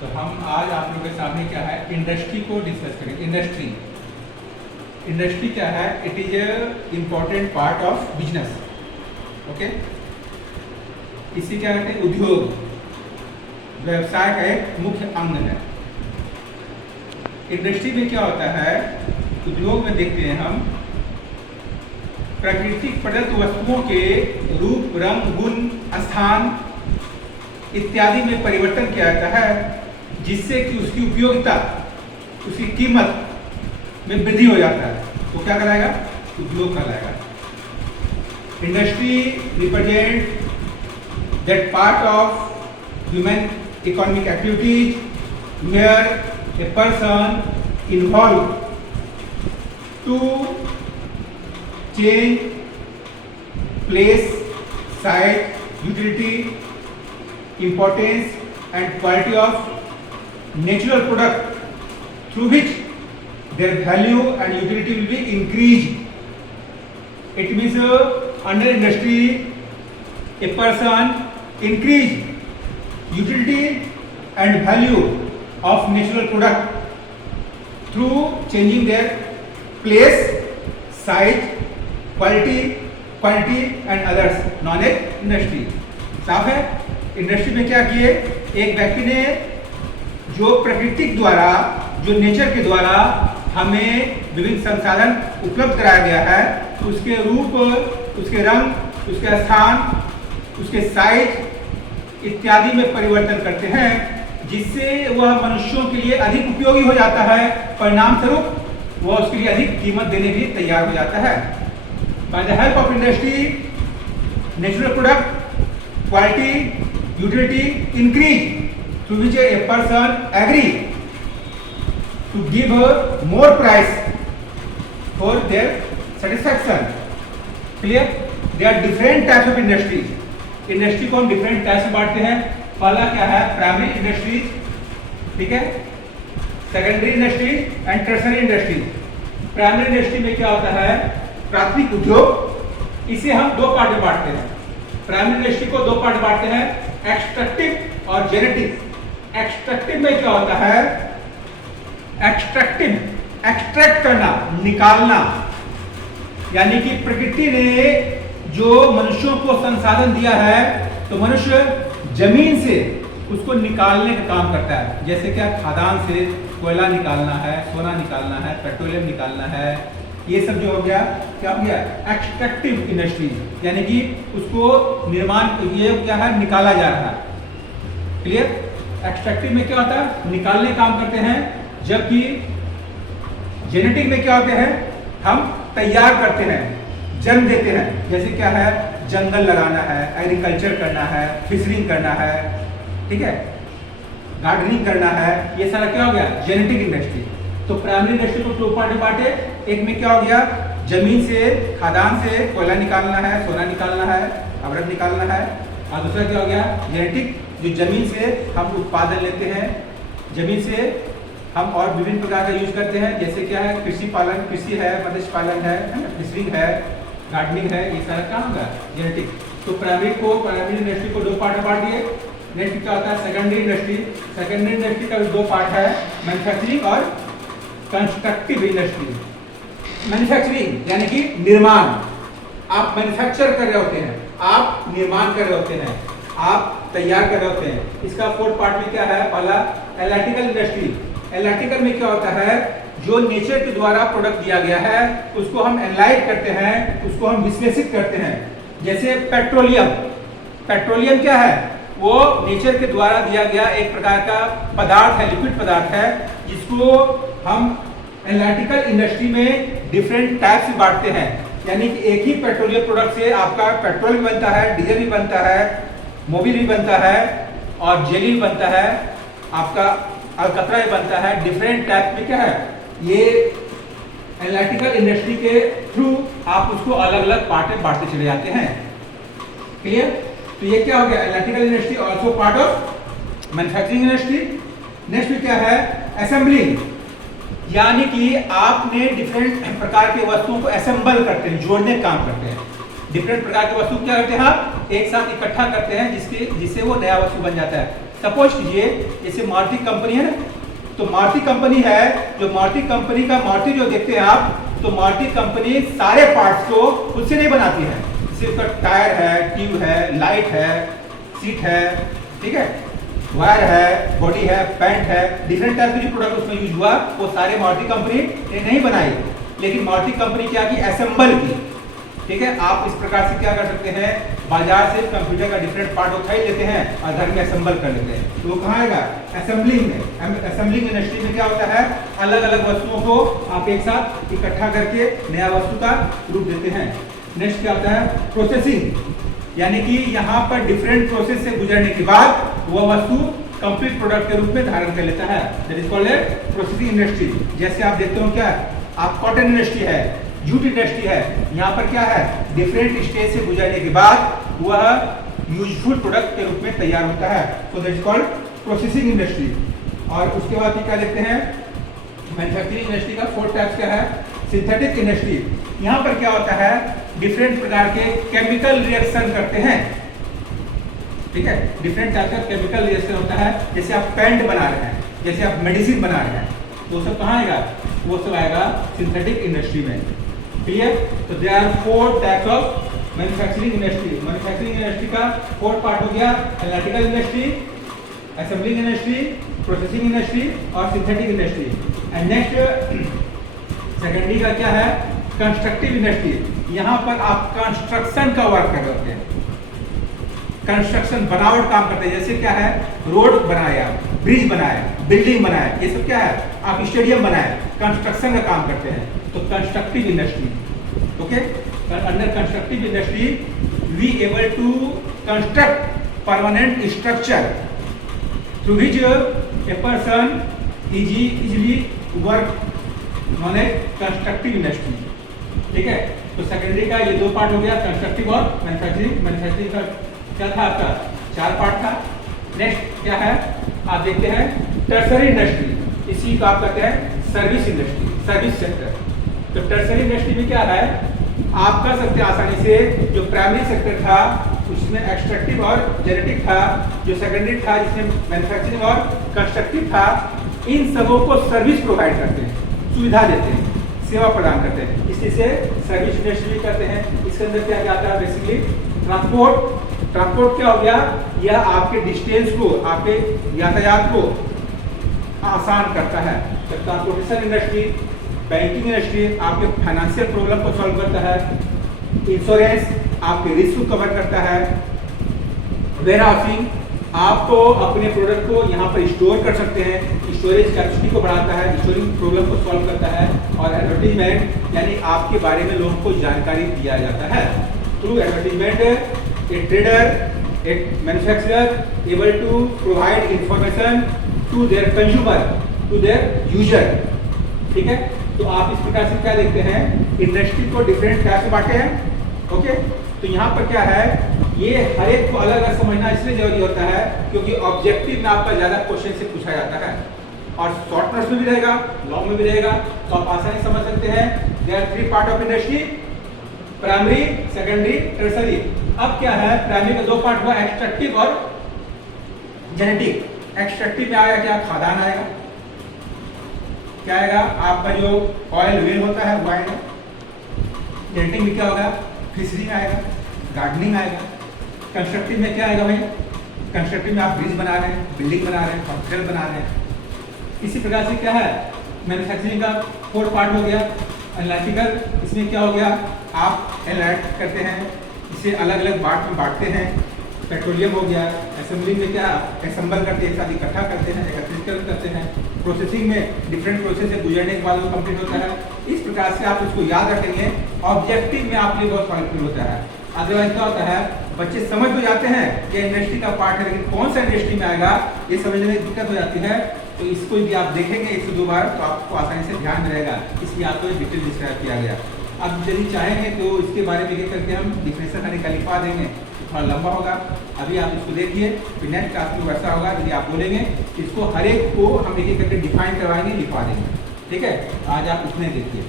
तो हम आज आप लोगों के सामने क्या है, इंडस्ट्री को डिस्कस करेंगे। इंडस्ट्री क्या है? It is a important part of business. Okay, इसी क्या कहते हैं, उद्योग व्यवसाय का एक मुख्य अंग है। इंडस्ट्री में क्या होता है, उद्योग में देखते हैं हम प्राकृतिक प्रदत्त वस्तुओं के रूप, रंग, गुण, स्थान इत्यादि में परिवर्तन किया जाता है, जिससे कि उसकी उपयोगिता, उसकी कीमत में वृद्धि हो जाता है। तो क्या कहलाएगा? उद्योग कहलाएगा। Industry represent that part of human economic activities where a person involve to change place, size, utility, importance and quality of natural product through which their value and utility will be increased. It means under industry a person increase utility and value of natural product through changing their place, size, quantity and others known as industry. साफ है? Industry में क्या किए, एक व्यक्ति ने जो प्रकृति द्वारा, जो नेचर के द्वारा हमें विभिन्न संसाधन उपलब्ध कराया गया है, उसके रूप, उसके रंग, उसके स्थान, उसके साइज इत्यादि में परिवर्तन करते हैं, जिससे वह मनुष्यों के लिए अधिक उपयोगी हो जाता है। परिणाम स्वरूप वह उसके लिए अधिक कीमत देने के लिए तैयार हो जाता है। By the help of industry, natural product quality, utility increase, through which a person agree to give more price for their satisfaction. Clear? There are different types of industries. Industry को हम डिफरेंट टाइप्स में बांटते हैं। पहला क्या है, primary industries, ठीक है, secondary industries and tertiary industries. Primary industry में क्या होता है, प्राथमिक उद्योग। इसे हम दो पार्ट में बांटते हैं। प्राइमरी इंडस्ट्री को दो पार्ट बांटते हैं, एक्सट्रैक्टिव और जेनेटिक। एक्सट्रैक्टिव में क्या होता है, एक्सट्रैक्ट करना, निकालना, यानी कि प्रकृति ने जो मनुष्यों को संसाधन दिया है, तो मनुष्य जमीन से उसको निकालने का काम करता है। जैसे क्या, खादान से कोयला निकालना है, सोना निकालना है, पेट्रोलियम निकालना है, ये सब जो हो गया, क्या हो गया, एक्सट्रैक्टिव इंडस्ट्रीज, यानी कि उसको निर्माण, ये क्या है, निकाला जा रहा है। क्लियर? एक्सट्रैक्टिव में क्या होता है, निकालने काम करते हैं, जबकि जेनेटिक में क्या होते हैं, हम तैयार करते हैं, जन्म देते हैं। जैसे क्या है, जंगल लगाना है, एग्रीकल्चर करना है, फिशरिंग करना है, ठीक है, गार्डनिंग करना है, ये सारा क्या हो गया, जेनेटिक इंडस्ट्री। तो प्राइमरी इंडस्ट्री को दो पार्ट में बांटे। एक में क्या हो गया, जमीन से, खादान से कोयला निकालना है, सोना निकालना है, अवरक निकालना है। और दूसरा क्या हो गया, जेनेटिक, जो जमीन से हम उत्पादन लेते हैं, जमीन से हम और विभिन्न प्रकार का यूज करते हैं। जैसे क्या है, कृषि पालन, कृषि है, मत्स्य पालन है, फिशरिंग है, गार्डनिंग है, ये सारा क्या होगा, जेनेटिक। तो प्राइमरी इंडस्ट्री को दो पार्ट में बांट दिए। नेक्स्ट क्या होता है, सेकेंडरी इंडस्ट्री। सेकेंडरी इंडस्ट्री का दो पार्ट है, मैन्युफैक्चरिंग और कंस्ट्रक्टिव इंडस्ट्री। मैन्युफैक्चरिंग यानी कि निर्माण, आप मैन्युफैक्चर कर रहे होते हैं, आप निर्माण कर रहे होते हैं, आप तैयार कर रहे होते हैं। इसका फोर्थ पार्ट में क्या है, पहला एनालिटिकल इंडस्ट्री। एनालिटिकल में क्या होता है, जो नेचर के द्वारा प्रोडक्ट दिया गया है, उसको हम एनालाइज करते हैं, उसको हम विश्लेषित करते हैं। जैसे पेट्रोलियम, पेट्रोलियम क्या है, वो नेचर के द्वारा दिया गया एक प्रकार का पदार्थ है, लिक्विड पदार्थ है, जिसको हम एनालिटिकल इंडस्ट्री में डिफरेंट टाइप से बांटते हैं। यानी कि एक ही पेट्रोलियम प्रोडक्ट से आपका पेट्रोल भी बनता है, डीजल भी बनता है, मोबिल भी बनता है, और जेली भी बनता है, आपका अलकतरा भी बनता है। डिफरेंट टाइप में क्या है, ये एनालिटिकल इंडस्ट्री के थ्रू आप उसको अलग अलग पार्ट में बांटते चले जाते हैं। क्लियर? तो ये क्या हो गया, analytical industry also part of manufacturing industry. Next में क्या है, असेंबलिंग, यानी कि आपने डिफरेंट प्रकार के वस्तुओं को असेंबल करते हैं, जोड़ने का काम करते हैं। डिफरेंट प्रकार की वस्तु क्या करते हैं, आप एक साथ इकट्ठा करते हैं, जिससे वो नया वस्तु बन जाता है। सपोज कीजिए जैसे मारुति कंपनी है ना, तो मारुति कंपनी है, जो मारुति कंपनी का मारुति जो देखते हैं आप, तो मारुति कंपनी सारे पार्ट्स को खुद से नहीं बनाती है। जैसे उसका टायर है, ट्यूब है, लाइट है, सीट है, ठीक है, वायर है, बॉडी है, पैंट है, डिफरेंट टाइप के जो प्रोडक्ट उसमें यूज हुआ वो सारे मारुति कंपनी ने नहीं बनाई, लेकिन मारुति कंपनी क्या की, असेंबल की। ठीक है, आप इस प्रकार से क्या कर सकते हैं, बाजार से कंप्यूटर का डिफरेंट पार्ट उठा ही लेते हैं और घर में असेंबल कर लेते हैं। तो वो कहाँ आएगा, असेंबलिंग में। असेंबलिंग इंडस्ट्री में क्या होता है, अलग अलग वस्तुओं को आप एक साथ इकट्ठा करके नया वस्तु का रूप देते हैं। नेक्स्ट क्या होता है, प्रोसेसिंग, यानी कि यहाँ पर डिफरेंट प्रोसेस से गुजरने के बाद वह वस्तु कंप्लीट प्रोडक्ट के रूप में धारण कर लेता है, that is called processing industry. जैसे आप देखते हो क्या, आप कॉटन इंडस्ट्री है, जूट इंडस्ट्री है, यहाँ पर क्या है, डिफरेंट स्टेज से गुजरने के बाद वह यूजफुल प्रोडक्ट के रूप में तैयार होता है, so that is called processing industry. और उसके बाद क्या देखते हैं, मैन्युफैक्चरिंग इंडस्ट्री का 4 टाइप्स क्या है, सिंथेटिक इंडस्ट्री। यहाँ पर क्या होता है, डिफरेंट प्रकार के केमिकल रिएक्शन करते हैं, ठीक है, डिफरेंट टाइप का केमिकल रिएक्शन होता है। जैसे आप पेंट बना रहे हैं, जैसे आप मेडिसिन बना रहे हैं, वो सब कहाँ आएगा, वो सब आएगा सिंथेटिक इंडस्ट्री में। क्लियर, तो there are 4 types of manufacturing industry. Manufacturing industry का 4 पार्ट हो गया, analytical industry, assembling industry, processing industry और synthetic industry. And next secondary का क्या है, कंस्ट्रक्टिव इंडस्ट्री। यहाँ पर आप कंस्ट्रक्शन का वर्क कर रहे हैं, कंस्ट्रक्शन बनावट काम करते हैं। जैसे क्या है, रोड बनाया, ब्रिज बनाया, बिल्डिंग बनाया, ये सब क्या है, आप स्टेडियम बनाए, कंस्ट्रक्शन का काम करते हैं, तो constructive industry. Okay, under constructive industry we able to construct permanent structure through which a person easily work, known as constructive industry. ठीक है, तो सेकेंडरी का ये 2 पार्ट हो गया, कंस्ट्रक्टिव और मैन्युफैक्चरिंग। मैन्युफैक्चरिंग का क्या था आपका, 4 पार्ट था। नेक्स्ट क्या है, आप देखते हैं टर्सरी इंडस्ट्री, इसी को आप कहते हैं सर्विस इंडस्ट्री, सर्विस सेक्टर। तो टर्सरी इंडस्ट्री में क्या है, आप कर सकते हैं आसानी से, जो प्राइमरी सेक्टर था उसमें एक्सट्रैक्टिव और जेनेटिक था, जो सेकेंडरी था जिसमें मैन्युफैक्चरिंग और कंस्ट्रक्टिव था, इन सबों को सर्विस प्रोवाइड करते हैं, सुविधा देते हैं, सेवा प्रदान करते हैं, इसलिए से सर्विस इंडस्ट्री करते हैं। इसके अंदर क्या आता है, बेसिकली ट्रांसपोर्ट। ट्रांसपोर्ट क्या हो गया, यह आपके डिस्टेंस को, आपके यातायात को आसान करता है। तो ट्रांसपोर्टेशन इंडस्ट्री, बैंकिंग इंडस्ट्री आपके फाइनेंशियल प्रॉब्लम को सॉल्व करता है, इंश्योरेंस आपके रिस्क को कवर करता है, वेयरहाउसिंग आपको अपने प्रोडक्ट को यहाँ पर स्टोर कर सकते हैं, स्टोरेज कैपेसिटी को बढ़ाता है, स्टोरिंग प्रॉब्लम को सॉल्व करता है। और एडवर्टीजमेंट, यानी आपके बारे में लोगों को जानकारी दिया जाता है through advertisement. A trader, a manufacturer able to provide information to their consumer, to their user. ठीक है, तो आप इस प्रकार से क्या देखते हैं, इंडस्ट्री को डिफरेंट टाइप से बांटे हैं। ओके, तो यहाँ पर क्या है, ये हर एक को अलग अलग समझना इसलिए जरूरी होता है क्योंकि ऑब्जेक्टिव में आपका ज्यादा क्वेश्चन से पूछा जाता है, और शॉर्ट नोट्स में भी रहेगा, लॉन्ग में भी रहेगा, तो आप आसानी समझ सकते हैं। There are 3 part of industry, primary, secondary, tertiary. अब क्या है, प्राइमरी का 2 पार्ट हुआ, एक्सट्रैक्टिव और जेनेटिक। एक्सट्रैक्टिव में आएगा क्या, खाद्यान्न आएगा, क्या आएगा, आपका जो ऑयल वेल होता है वो आएगा। जेनेटिक में क्या होगा, फिशरी में आएगा, गार्डनिंग आएगा। कंस्ट्रक्टिव में क्या आएगा भाई, कंस्ट्रक्टिव में आप ब्रिज बना रहे हैं, बिल्डिंग बना रहे हैं, हॉस्पिटल बना रहे हैं। इसी प्रकार से क्या है, मैन्युफैक्चरिंग का 4 पार्ट हो गया। एनालिटिकल, इसमें क्या हो गया, आप एनालाइज करते हैं, इसे अलग अलग पार्ट में बांटते हैं। पेट्रोलियम हो गया। असेंबलिंग में क्या, असेंबल करते हैं, एक साथ इकट्ठा करते हैं, एकत्रित करते हैं। प्रोसेसिंग में डिफरेंट प्रोसेस से गुजरने के बाद वो कंप्लीट होता है। इस प्रकार से आप इसको याद रखेंगे, ऑब्जेक्टिव में आपके लिए बहुत हेल्पफुल होता है। अदरवाइज क्या होता है, बच्चे समझ तो जाते हैं कि इंडस्ट्री का पार्ट है, लेकिन कौन सा इंडस्ट्री में आएगा ये समझने में दिक्कत हो जाती है। तो इसको भी आप देखेंगे 1 से 2 बार तो आपको आसानी से ध्यान में रहेगा, इसलिए आपको डिटेल डिस्क्राइब किया गया। अब यदि चाहेंगे तो इसके बारे में एक करके हम डिफिनेशन का लिखवा देंगे, थोड़ा लंबा होगा। अभी आप इसको देखिए, फिर नेक्स्ट क्लास में वैसा होगा, यदि आप बोलेंगे इसको हर एक को हम एक एक करके डिफाइन करवाएंगे, लिखवा देंगे। ठीक है, आज आप इतने देखिए।